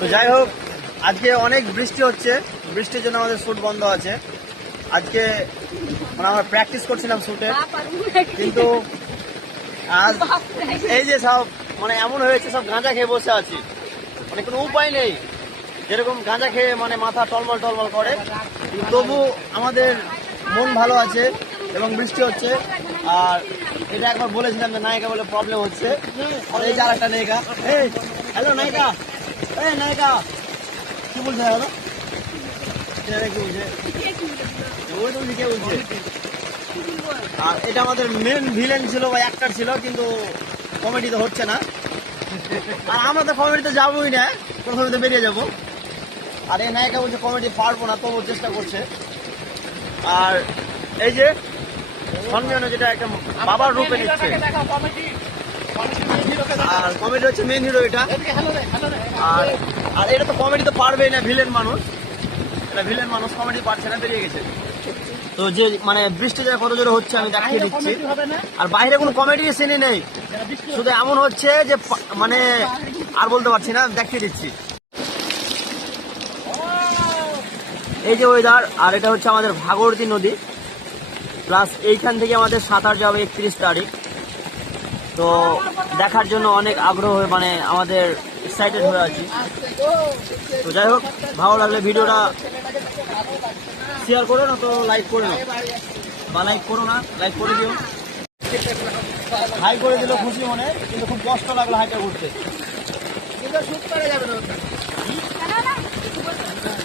তো যাই হোক, আজকে অনেক বৃষ্টি হচ্ছে, বৃষ্টির জন্য আমাদের শ্যুট বন্ধ আছে। আজকে মানে আমরা প্র্যাকটিস করছিলাম শ্যুটে, কিন্তু আজ এই যে সব মানে এমন হয়েছে, সব গাঁজা খেয়ে বসে আছি, মানে কোনো উপায় নেই। যেরকম গাঁজা খেয়ে মানে মাথা টলমল টলমল করে, তবু আমাদের মন ভালো আছে এবং বৃষ্টি হচ্ছে। আর এটা একবার বলেছিলাম যে নায়িকা বলে প্রবলেম হচ্ছে, আর এই যে আর একটা নায়িকা। এই হ্যালো নায়িকা, এই নায়িকা কি বলছে? হ্যালো কি বলছে? ওই তুমি কে বলছে? আর এটা আমাদের মেন ভিলেন ছিল বা অ্যাক্টর ছিল, কিন্তু কমেডি তো হচ্ছে না। আর আমরা তো কমেডিতে যাবোই না, প্রথমে তো বেরিয়ে যাবো। আর এই নায়িকা বলছে কমেডি পারবো না, তবু চেষ্টা করছে। আর এই যে সঞ্জন যেটা একটা বাবার রূপে নিচ্ছে, আর কমেডি হচ্ছে মেন হিরো এটা। আর আর এটা তো কমেডি তো পারবেই না, ভিলেন মানুষ, এটা ভিলেন মানুষ, কমেডি পারছে না, বেরিয়ে গেছে। তো যে মানে বৃষ্টি যা কত জোরে হচ্ছে আমি দেখিয়ে দিচ্ছি। আর বাইরে কোনো কমেডি সিনই নেই, শুধু এমন হচ্ছে যে মানে আর বলতে পারছি না, দেখিয়ে দিচ্ছি। এই যে ওয়েদার, আর এটা হচ্ছে আমাদের ভাগীরথী নদী, প্লাস এইখান থেকে আমাদের সাঁতার যাবে 31 তারিখ। তো দেখার জন্য অনেক আগ্রহ, মানে আমাদের এক্সাইটেড হয়ে আছি। তো যাই হোক, ভালো লাগলে ভিডিওটা শেয়ার করে না তো লাইক করে নাও, বা লাইক করো না, লাইক করে দিও। হাই করে দিল খুশি মনে, কিন্তু খুব কষ্ট লাগলো হাইটা করতে।